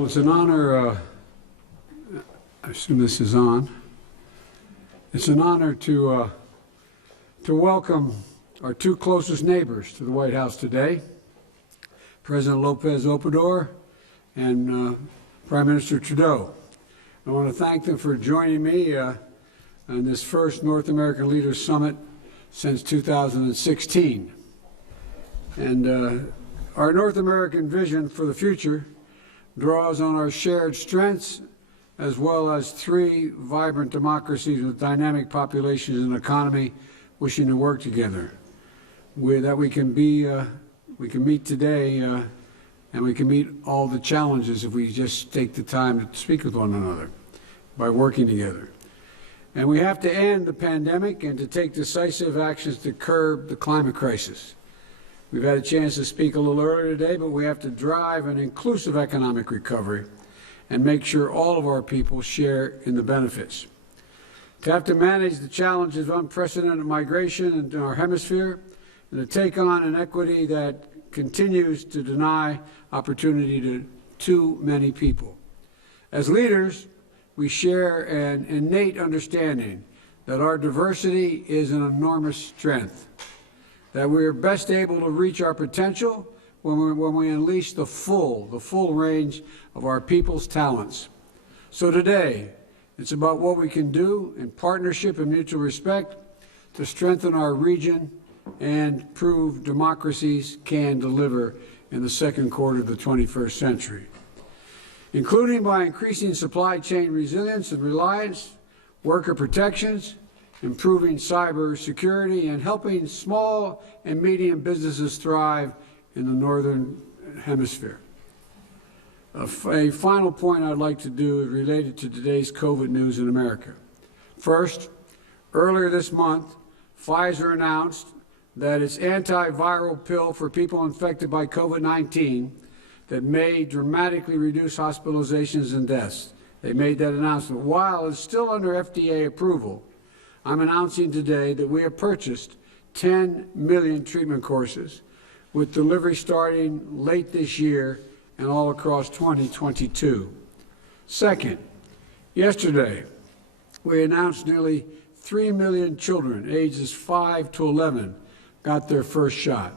Well, it's an honor, I assume this is on. It's an honor to welcome our two closest neighbors to the White House today, President López Obrador and Prime Minister Trudeau. I want to thank them for joining me on this first North American Leaders Summit since 2016. And our North American vision for the future draws on our shared strengths as well as three vibrant democracies with dynamic populations and economy wishing to work together. That we can meet today and we can meet all the challenges if we just take the time to speak with one another by working together. And we have to end the pandemic and to take decisive actions to curb the climate crisis. We've had a chance to speak a little earlier today, but we have to drive an inclusive economic recovery and make sure all of our people share in the benefits. To have to manage the challenges of unprecedented migration in our hemisphere and to take on an equity that continues to deny opportunity to too many people. As leaders, we share an innate understanding that our diversity is an enormous strength, that we are best able to reach our potential when we unleash the full range of our people's talents. So today, it's about what we can do in partnership and mutual respect to strengthen our region and prove democracies can deliver in the second quarter of the 21st century, including by increasing supply chain resilience and reliance, worker protections, improving cyber security, and helping small and medium businesses thrive in the Northern Hemisphere. A final point I'd like to do is related to today's COVID news in America. First, earlier this month, Pfizer announced that its antiviral pill for people infected by COVID-19 that may dramatically reduce hospitalizations and deaths. They made that announcement. While it's still under FDA approval, I'm announcing today that we have purchased 10 million treatment courses with delivery starting late this year and all across 2022. Second, yesterday, we announced nearly 3 million children ages 5 to 11 got their first shot.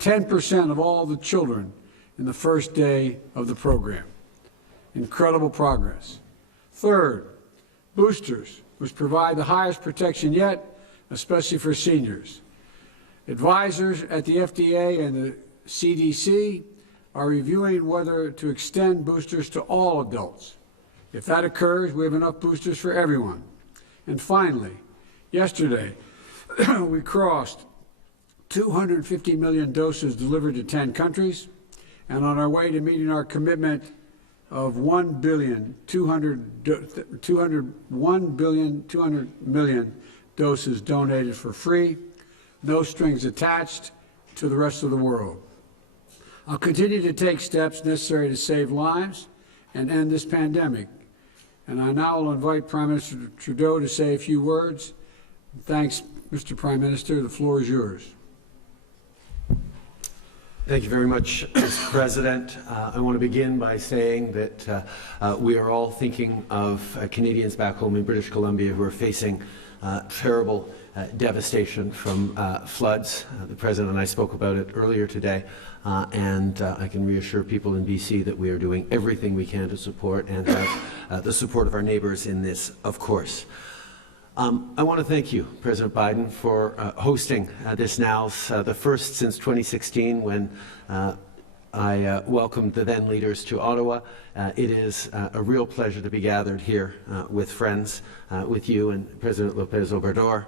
10% of all the children in the first day of the program. Incredible progress. Third, boosters, which provide the highest protection yet, especially for seniors. Advisors at the FDA and the CDC are reviewing whether to extend boosters to all adults. If that occurs, we have enough boosters for everyone. And finally, yesterday, we crossed 250 million doses delivered to 10 countries, and on our way to meeting our commitment of 1,200 million doses donated for free, no strings attached to the rest of the world. I'll continue to take steps necessary to save lives and end this pandemic. And I now will invite Prime Minister Trudeau to say a few words. Thanks, Mr. Prime Minister. The floor is yours. Thank you very much, Mr. President. I want to begin by saying that we are all thinking of Canadians back home in British Columbia who are facing terrible devastation from floods. The President and I spoke about it earlier today, and I can reassure people in BC that we are doing everything we can to support and have the support of our neighbours in this, of course. I want to thank you, President Biden, for hosting this now, the first since 2016 when I welcomed the then leaders to Ottawa. It is a real pleasure to be gathered here with friends, with you and President López Obrador.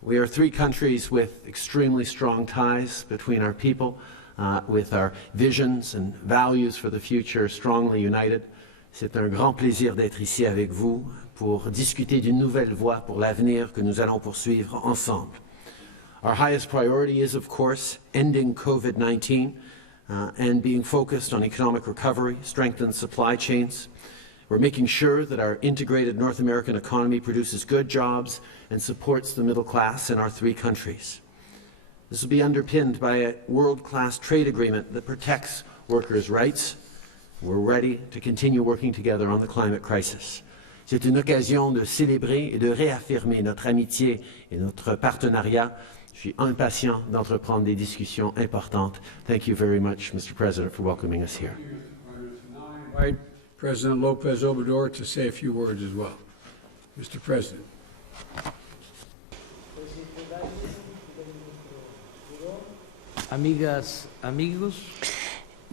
We are three countries with extremely strong ties between our people, with our visions and values for the future strongly united. C'est un grand plaisir d'être ici avec vous pour discuter d'une nouvelle voie pour l'avenir que nous allons poursuivre ensemble. Our highest priority is, of course, ending COVID-19 and being focused on economic recovery, strengthened supply chains. We're making sure that our integrated North American economy produces good jobs and supports the middle class in our three countries. This will be underpinned by a world-class trade agreement that protects workers' rights, We're ready to continue working together on the climate crisis. C'est une occasion de célébrer et de réaffirmer notre amitié et notre partenariat. Je suis impatient d'entreprendre des discussions importantes. Thank you very much, Mr. President, for welcoming us here. I invite President López Obrador to say a few words as well. Mr. President. Amigas, amigos,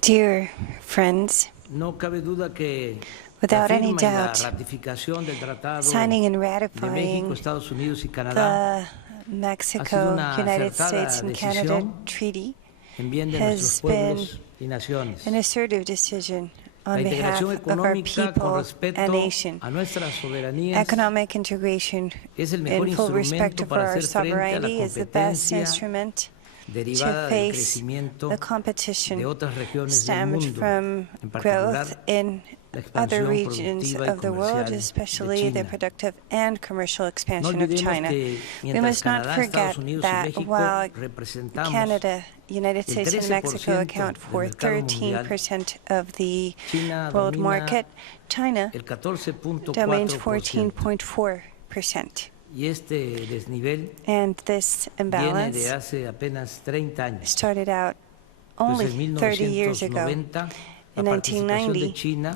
Dear friends, no cabe duda que without la any firma y la doubt, ratificación del Tratado signing and de México, ratifying Estados Unidos y Canadá the Mexico, una United acertada States, and Canada decisión Treaty en bien de has nuestros been pueblos y naciones. an assertive decision La on behalf integración of our económica con people respeto and nation. a nuestras soberanías Economic integration es el mejor in full respect instrumento of para our hacer frente a la sovereignty is the best competencia instrument derivada to del face crecimiento the competition de otras regiones del stemmed mundo, from en particular growth in la other expansión regions productiva y of the world, comercial de especially the China. productive and commercial No expansion of olvidemos China. que We mientras must not Canadá, forget Estados Unidos y that México while representamos Canada, United el States, and Mexico 13% account for del mercado mundial, 13% of the China world domina market, China el domains 14.4%. 14.4%. Y este desnivel And this viene de imbalance hace apenas 30 años. started out Pues only en 30 years ago. 1990, la In participación de 1990, China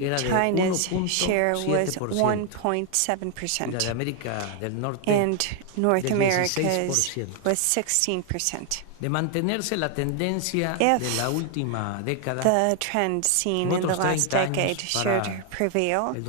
era de China's share was 1.7% y la de 1.7%, América del Norte and North del America's 16%. was 16%. De mantenerse la tendencia If de la última década, The trend seen in the otros last 30 decade años should para prevail el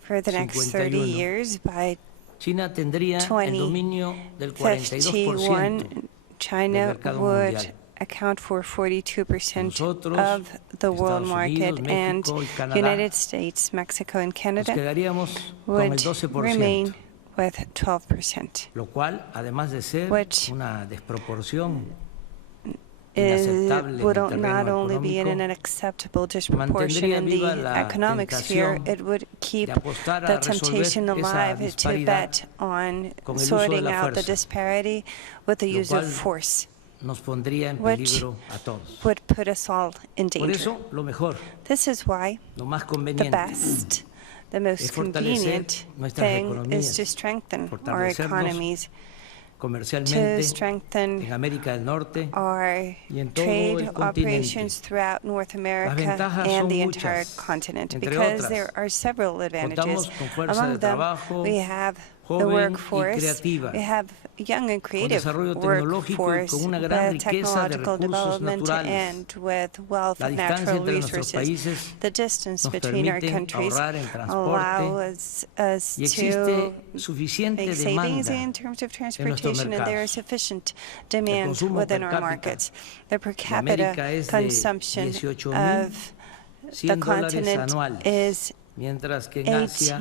for the next 30 2051, years. By China tendría el dominio del 42% 2051, del China mercado would mundial. account for 42% Nosotros, of the world Estados market, Unidos, and México y Canadá, United States, Mexico, and nos Canada quedaríamos con el would 12%, remain with 12%, lo cual, además de ser which una desproporción inaceptable en would el not terreno only be in an económico, unacceptable disproportion mantendría in viva the la economic sphere, tentación it would keep de apostar the a resolver temptation esa alive to disparidad bet on con el uso de sorting la out the fuerza, disparity with the lo use of cual force, nos pondría en which peligro a todos. would put us all in Por danger. eso, lo mejor, This is why lo más the conveniente best, the most es fortalecer convenient nuestras thing is economías, to strengthen our fortalecernos economies, to comercialmente strengthen en América del Norte our y en todo trade el operations continente. throughout North America ventajas and son the entire muchas, continent, entre because otras, there are several advantages. contamos con fuerza Among de them, trabajo we have the joven y workforce, creativa, we have young and creative desarrollo tecnológico y workforce con una gran with riqueza de technological recursos development naturales. and with wealth La of distancia natural entre nuestros resources. países The distance nos between our permite countries ahorrar en allow transporte us y existe to suficiente make savings demanda in terms of en nuestros transportation, and there mercados. is sufficient demand consumo within per our cápita markets. The per de capita América es de consumption 18,100 of the continent anuales, is mientras que en Asia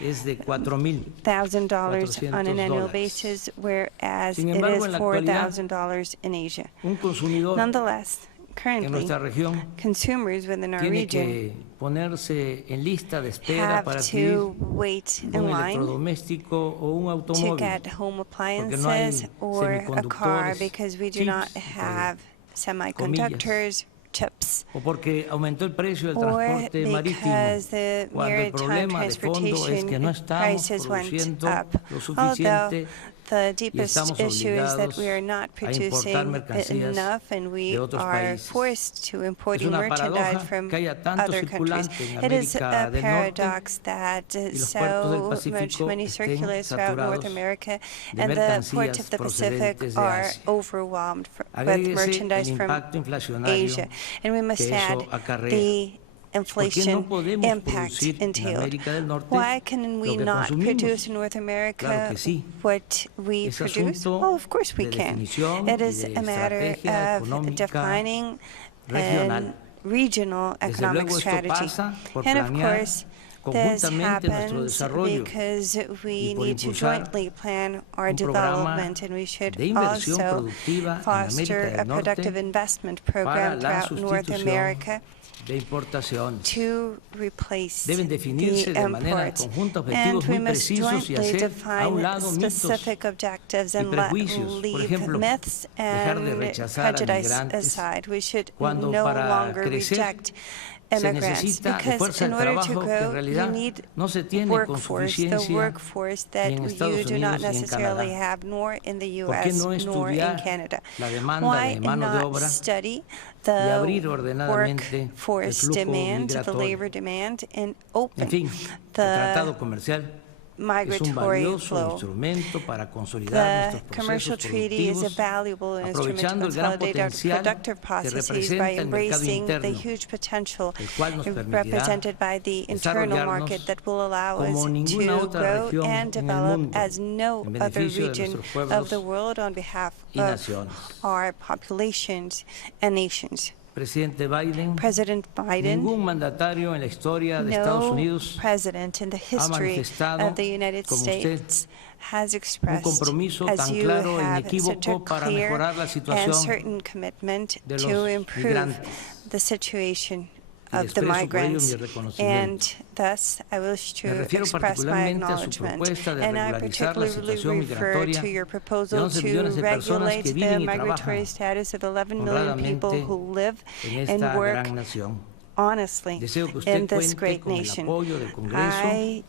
es de $18,000 on an annual $400. basis, whereas Sin it embargo, is en la actualidad, $4,000 in Asia. un consumidor Nonetheless, en currently, nuestra región consumers within our tiene region que ponerse en lista de espera have para adquirir to wait in un line electrodoméstico o un to automóvil, get home no appliances hay or a car, semiconductores, because we do not chips, have semiconductors, chips, o porque aumentó el precio del or transporte marítimo, because the cuando el maritime problema de fondo es que no transportation estamos prices went produciendo up. lo Although suficiente the y deepest estamos issue is that obligados we are not a importar producing mercancías enough, and we de otros are países. forced to Es importing una merchandise paradoja from que haya tanto other countries. circulante en It is América a del Norte paradox that y los puertos del so much Pacífico money estén circulates throughout North saturados America, de and the ports mercancías of the Pacific procedentes de are Asia. overwhelmed with Agréguese merchandise el from impacto inflacionario Asia. And we must que add eso acarrea. the ¿Por qué no inflation podemos impact producir en entailed. América del Norte Why can we lo que not consumimos? produce in North America Claro que sí. what we Es produce? asunto Well, of course we de can. definición It y is de a matter estrategia of económica defining regional. a regional Desde economic luego esto strategy. pasa por And of planear course, This conjuntamente nuestro happens desarrollo because we por need to impulsar jointly plan our un programa development, and we should de inversión also productiva en foster América a del Norte productive investment para program la throughout North sustitución America de importaciones. to replace Deben definirse the de manera imports. conjunta And objetivos we muy must precisos y jointly hacer a un define lado mitos specific objectives y and prejuicios. Por leave ejemplo, myths dejar de and rechazar a prejudice migrantes aside. We should cuando no para longer crecer reject se immigrants, necesita de because fuerza in de order to trabajo que en grow, you realidad need no se tiene con workforce, the suficiencia workforce that ni en you Estados do not Unidos ni en necessarily Canadá. have, nor in the ¿Por qué U.S., no nor in estudiar Canada. la demanda Why de mano de not obra study y abrir the ordenadamente el workforce flujo demand, the migratorio? labor demand, and En open fin, el the tratado comercial es un migratory valioso flow? instrumento para consolidar The nuestros commercial procesos treaty is a productivos, valuable instrument to aprovechando el gran consolidate our potencial productive que processes by representa el mercado embracing the interno, huge potential el cual nos permitirá represented by the internal market desarrollarnos that will allow us como ninguna to otra grow región and en el develop mundo, as no en other beneficio de region nuestros of the pueblos world on behalf y of naciones. our populations and nations. Presidente Biden, President Biden, ningún mandatario en la historia de Estados no Unidos president in the history manifestado, of the United como usted, States has un expressed, compromiso as tan you claro e have, such a inequívoco para clear mejorar la and situación certain commitment de to los improve migrantes. the situation Y of the expreso por ello migrants, mi reconocimiento. and thus I wish Me to refiero express my particularmente a su acknowledgement. propuesta de And I regularizar la particularly situación refer migratoria to your de proposal 11 to millones de personas regulate que the viven y migratory trabajan status of 11 million people honradamente who live en and esta work gran nación. honestly Deseo que usted in this cuente great con el nation. apoyo del Congreso I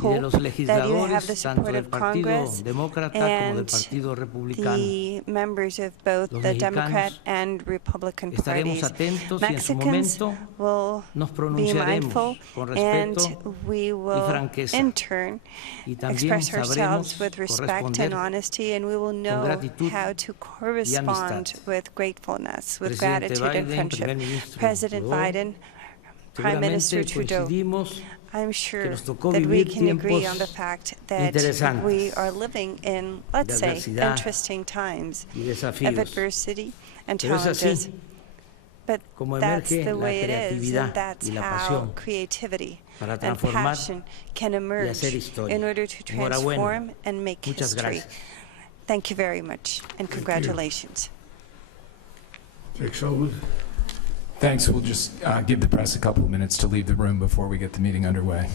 y de hope los that you have the legisladores, tanto support del of Partido Congress Demócrata como del and Partido Republicano. the members of both Los the Democrat mexicanos and Republican estaremos parties. atentos y en su Mexicans momento will nos be pronunciaremos mindful, con and respeto we y will franqueza. in turn Y también express ourselves sabremos with respect corresponder and honesty, and we will know gratitud how to y correspond amistad. with gratefulness, with Presidente gratitude and Biden, friendship. Primer Ministro President Trudeau, Biden, Prime Minister seguramente Trudeau, coincidimos I'm sure nos tocó that we vivir can agree on the tiempos fact that interesantes we are living in, let's de say, adversidad interesting times y of desafíos. adversity and Pero es challenges. así But como that's emerge the la way it is, creatividad and that's y la how pasión creativity para and transformar passion can emerge hacer historia. in order to Enhorabuena. transform and make Muchas history. gracias. Thank you very much, and congratulations. Jake Sullivan. Thanks. We'll just give the press a couple of minutes to leave the room before we get the meeting underway.